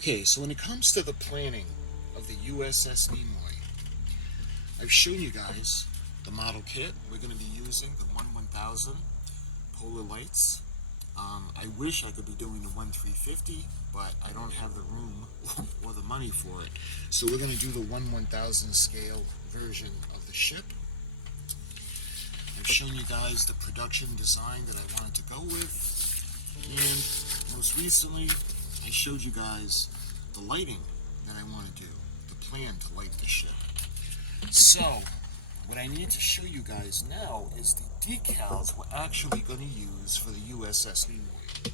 Okay, so when it comes to the planning of the U.S.S. Nimoy, I've shown you guys the model kit. We're going to be using the 1/1000 polar lights. I wish I could be doing the 1/350, but I don't have the room or the money for it. So we're going to do the 1/1000 scale version of the ship. I've shown you guys the production design that I wanted to go with, and most recently I showed you guys the lighting that I want to do, the plan to light the ship. So what I need to show you guys now is the decals we're actually going to use for the U.S.S. Nimoy.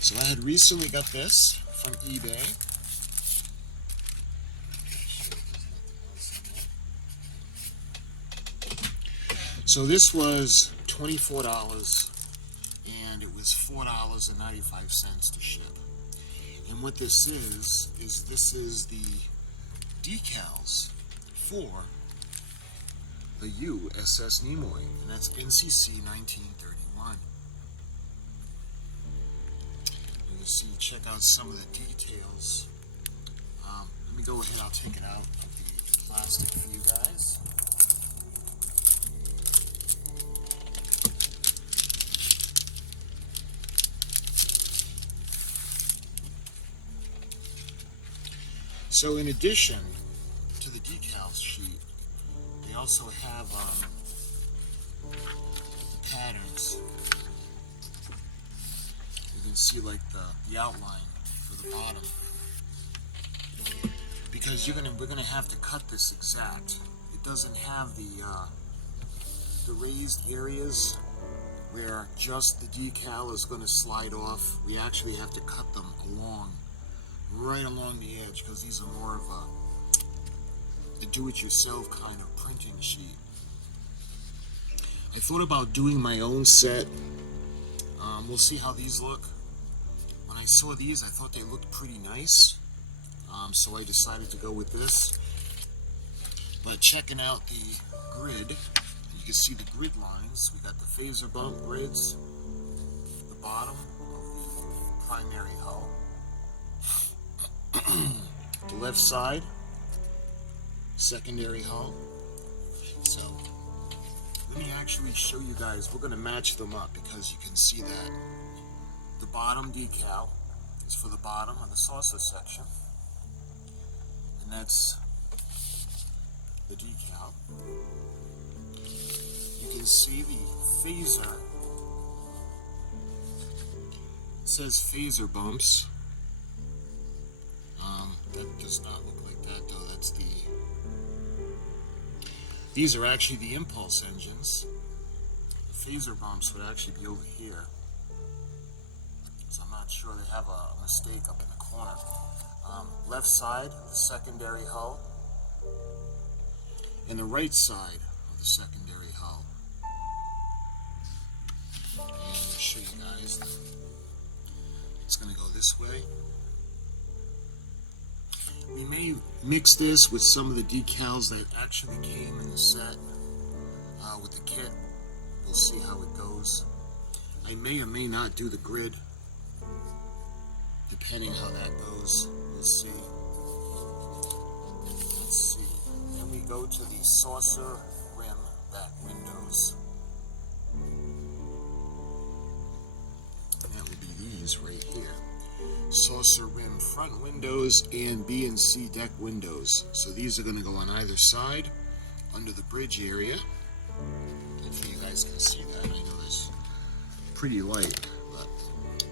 So I had recently got this from eBay. So this was $24, and it was $4.95 to ship. And what this is this is the decals for the U.S.S. Nimoy, and that's NCC-1934. You can see, check out some of the details. Let me go ahead, I'll take it out of the plastic for you guys. So in addition to the decals sheet, they also have patterns. You can see like the outline for the bottom, because we're gonna have to cut this exact. It doesn't have the raised areas where just the decal is going to slide off. We actually have to cut them right along the edge, because these are more of a do-it-yourself kind of printing sheet. I thought about doing my own set. We'll see how these look. When I saw these, I thought they looked pretty nice, so I decided to go with this. But checking out the grid, you can see the grid lines. We got the phaser bump grids, the bottom of the primary hull, the left side, secondary hull. So let me actually show you guys. We're going to match them up, because you can see that the bottom decal is for the bottom of the saucer section, and that's the decal. You can see the phaser. It says phaser bumps. That does not look like that though. These are actually the impulse engines. The phaser bumps would actually be over here. So I'm not sure, they have a mistake up in the corner. Left side, the secondary hull, and the right side of the secondary hull. And I'll show you guys. It's going to go this way. We may mix this with some of the decals that actually came in the set with the kit. We'll see how it goes. I may or may not do the grid, depending how that goes. We'll see. Let's see. Then we go to the saucer rim back windows. That would be these right here. Saucer rim front windows and B and C deck windows. So these are going to go on either side under the bridge area. Hopefully you guys can see that. I know it's pretty light, but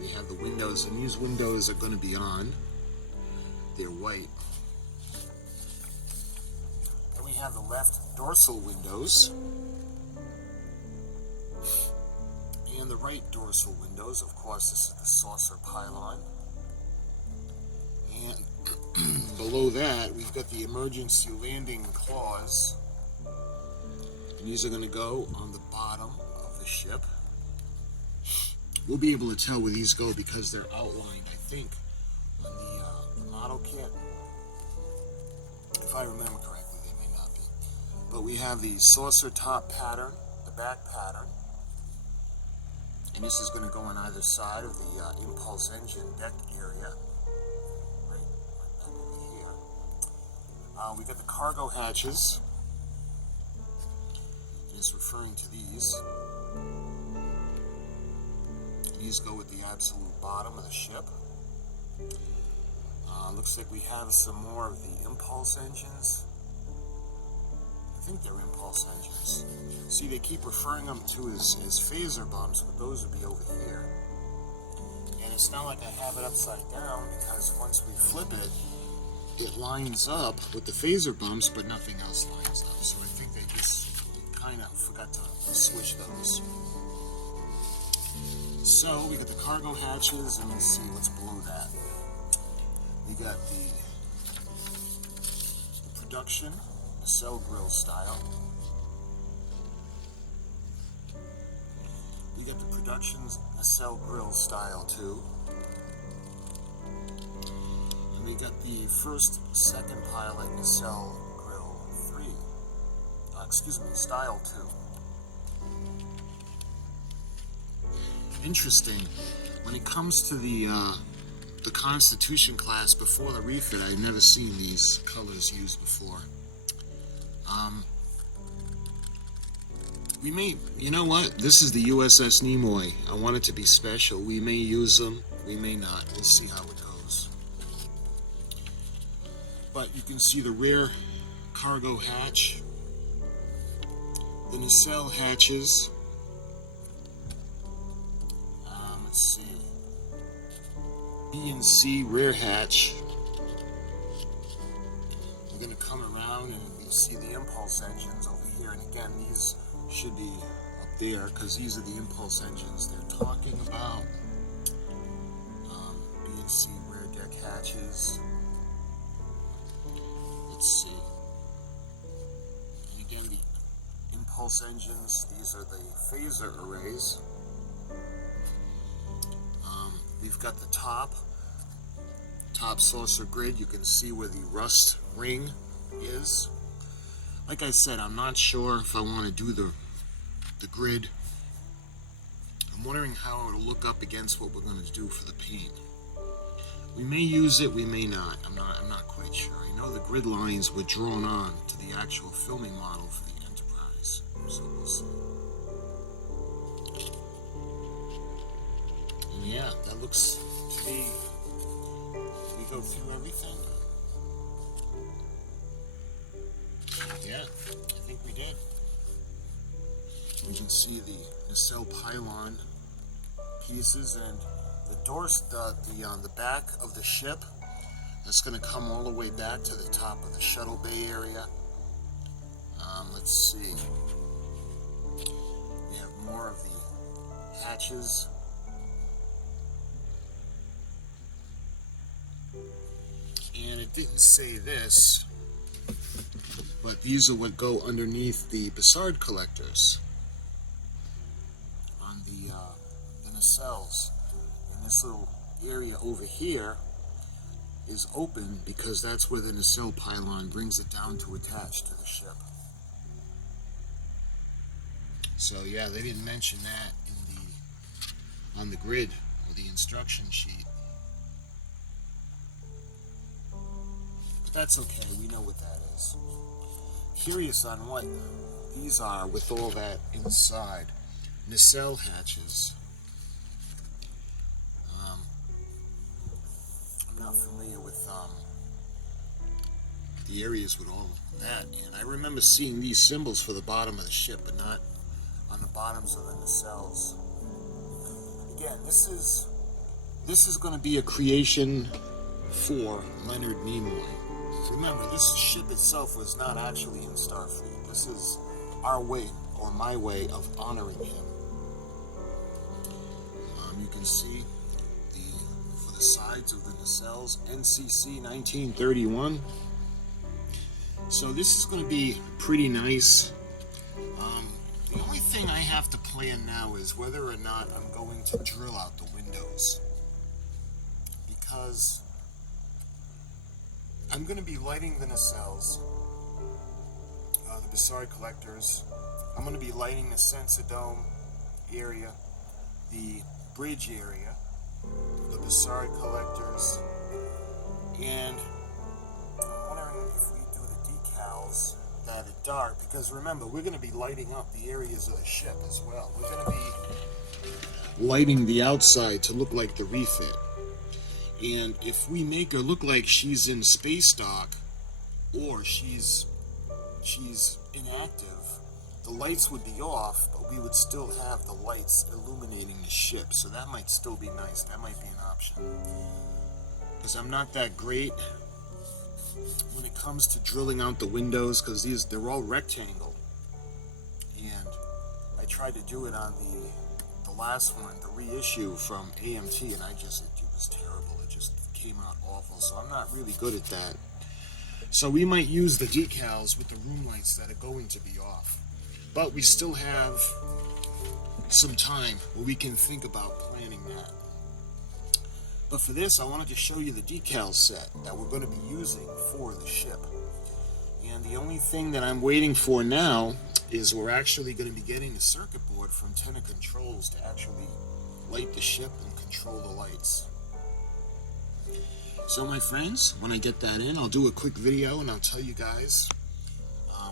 we have the windows, and these windows are going to be on. They're white. Then we have the left dorsal windows and the right dorsal windows. Of course, this is the saucer pylon. And below that, we've got the emergency landing claws. And these are going to go on the bottom of the ship. We'll be able to tell where these go because they're outlined, I think, on the model kit. If I remember correctly, they may not be. But we have the saucer top pattern, the back pattern. And this is going to go on either side of the impulse engine deck area, right back over here. We got the cargo hatches. It's referring to these. These go at the absolute bottom of the ship. Looks like we have some more of the impulse engines. I think they're impulse engines. See, they keep referring them to as phaser bumps, but those would be over here. And it's not like I have it upside down, because once we flip it, it lines up with the phaser bumps, but nothing else lines up. So I think they just kind of forgot to switch those. So we got the cargo hatches, and let's see what's below that. We got the production nacelle grill style. We got the production nacelle grill style too. And we got the first, second pilot nacelle grill 3. Style 2. Interesting. When it comes to the Constitution class before the refit, I've never seen these colors used before. We may, you know what? This is the U.S.S. Nimoy. I want it to be special. We may use them, we may not. We'll see how it goes. But you can see the rear cargo hatch, the nacelle hatches. Let's see. B and C rear hatch. We're going to come around and you see the impulse engines over here. And again, these should be up there because these are the impulse engines they're talking about. B and C rear deck hatches. Let's see. And again, the impulse engines, these are the phaser arrays. We've got the top saucer grid. You can see where the rust ring is. Like I said, I'm not sure if I want to do the grid. I'm wondering how it'll look up against what we're going to do for the paint. We may use it, we may not. I'm not quite sure. I know the grid lines were drawn on to the actual filming model for the Enterprise, so we'll see. And yeah, that looks to be. We go through everything. Yeah, I think we did. You can see the nacelle pylon pieces and the doors, the back of the ship. That's going to come all the way back to the top of the shuttle bay area. Let's see. We have more of the hatches. And it didn't say this, but these are what go underneath the Bassard collectors on the nacelles. And this little area over here is open because that's where the nacelle pylon brings it down to attach to the ship. So yeah, they didn't mention that in on the grid or the instruction sheet. But that's okay, we know what that is. Curious on what these are with all that inside. Nacelle hatches. I'm not familiar with the areas with all that. And I remember seeing these symbols for the bottom of the ship, but not on the bottoms of the nacelles. Again, this is going to be a creation for Leonard Nimoy. Remember, this ship itself was not actually in Starfleet. This is our way, or my way, of honoring him. You can see for the sides of the nacelles, NCC-1934. So this is going to be pretty nice. The only thing I have to plan now is whether or not I'm going to drill out the windows. Because I'm going to be lighting the nacelles, the Bassard collectors. I'm going to be lighting the sensor dome area. the bridge area, the Bassard collectors, and I'm wondering if we do the decals that are dark, because remember, we're going to be lighting up the areas of the ship as well. We're going to be lighting the outside to look like the refit. And if we make her look like she's in space dock or she's inactive, the lights would be off, but we would still have the lights illuminating the ship. So that might still be nice. That might be an option. Because I'm not that great when it comes to drilling out the windows, because they're all rectangle. And I tried to do it on the last one, the reissue from AMT, and it was terrible. It just came out awful. So I'm not really good at that. So we might use the decals with the room lights that are going to be off. But we still have some time where we can think about planning that. But for this, I wanted to show you the decal set that we're going to be using for the ship. And the only thing that I'm waiting for now is we're actually going to be getting the circuit board from Tenor Controls to actually light the ship and control the lights. So my friends, when I get that in, I'll do a quick video and I'll tell you guys.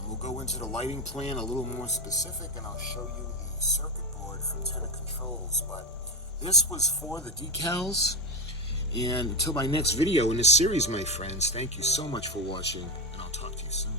We'll go into the lighting plan a little more specific, and I'll show you the circuit board from Tenor Controls. But this was for the decals. And until my next video in this series, my friends, thank you so much for watching, and I'll talk to you soon.